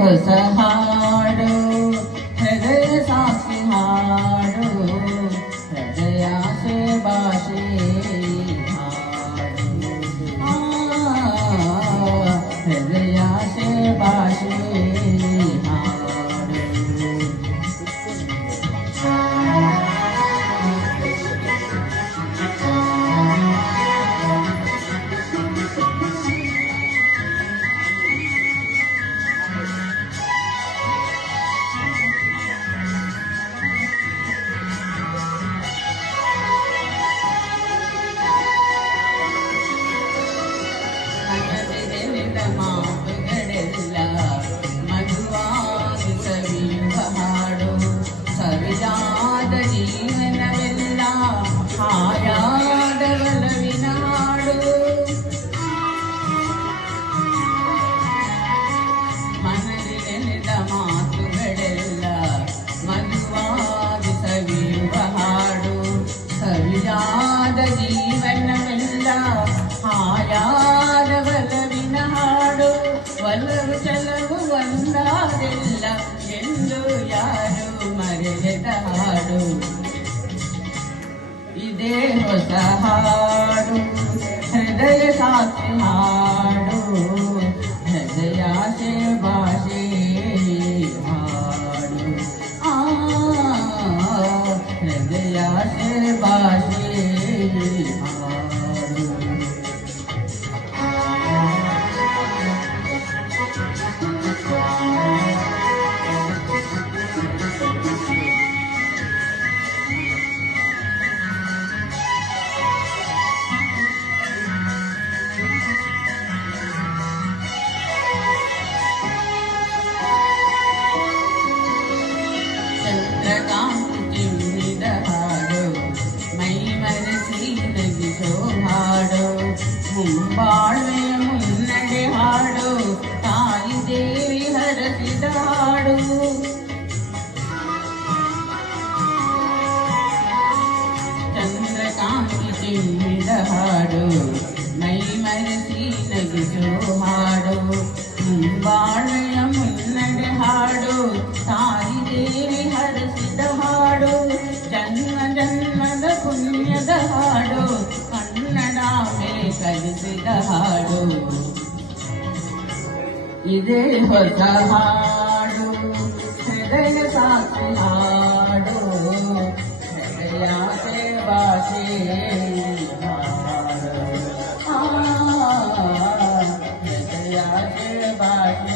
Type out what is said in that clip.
ಹೊಸ ಹಾಡು ಹೃದಯ ಸಾಕ್ಷಿ ಹಾಡು ಹೃದಯಾಸೆ ಭಾಷೆ ಹಾಡು ಹೃದಯಾಸೆ ಭಾಷೆ ಮಾತುಗಳೆಲ್ಲ ಮಧುವಾದ ಸವಿಯುವ ಹಾಡು ಸವಿದಾದ ಜೀವನವೆಲ್ಲ ಹಾಯಾದ ಒಲವಿನ ಹಾಡು ಮನದಿ ನೆನೆದ ಮಾತುಗಳೆಲ್ಲ ಮಧುವಾದ ಸವಿಯುವ ಹಾಡು ಸವಿದಾದ ಜೀವನವೆಲ್ಲ ಹಾಯಾದ ಒಲವಿನ ಹಾಡು ಒಲವು ಚಲವು ಒಂದಾದೆಲ್ಲ ಎಂದು ಯಾರು ಮರೆಯದ ಹಾಡು ಇದೇ ಹೊಸ ಹಾಡು ಹೃದಯ ಸಾಕ್ಷಿ ಹಾಡು ಹೃದಯಾಸೆ ಭಾಷೆ ಹಾಡು ಹೃದಯಾಸೆ ಭಾಷೆ ಹಾಡು ಚಂದ್ರಕಾಂತಿ ಚಿಮ್ಮಿದ ಹಾಡು ಮೈ ಮರೆಸಿ ನಗಿಸೋ ಹಾಡು ಮುಂಬಾಳ್ವೆಯ ಮುನ್ನಡೆ ಹಾಡು ತಾಯಿ ದೇವಿ ಹರಸಿದ ಹಾಡು ಚಂದ್ರಕಾಂತಿ ಚಿಮ್ಮಿದ ಹಾಡು ಮೈ ಮರೆಸಿ ನಗಿಸೋ ಹಾಡು ಮುಂಬಾಳ್ವೆಯ ಮುನ್ನಡೆ ಹಾಡು ತಾಯಿ ದೇವಿ ಹರಸಿದ ಹಾಡು ಜನ್ಮ ಜನ್ಮದ ಪುಣ್ಯದ ಹಾಡು ಕನ್ನಡಾಂಬೆ ಕಲಿಸಿದ ಹಾಡು ಇದೇ ಹೊಸ ಹಾಡು ಹೃದಯ ಸಾಕ್ಷಿ ಹಾಡು ಹೃದಯಾಸೆ ಭಾಷೆ ಹಾಡು ಹೃದಯಾಸೆ ಭಾಷೆ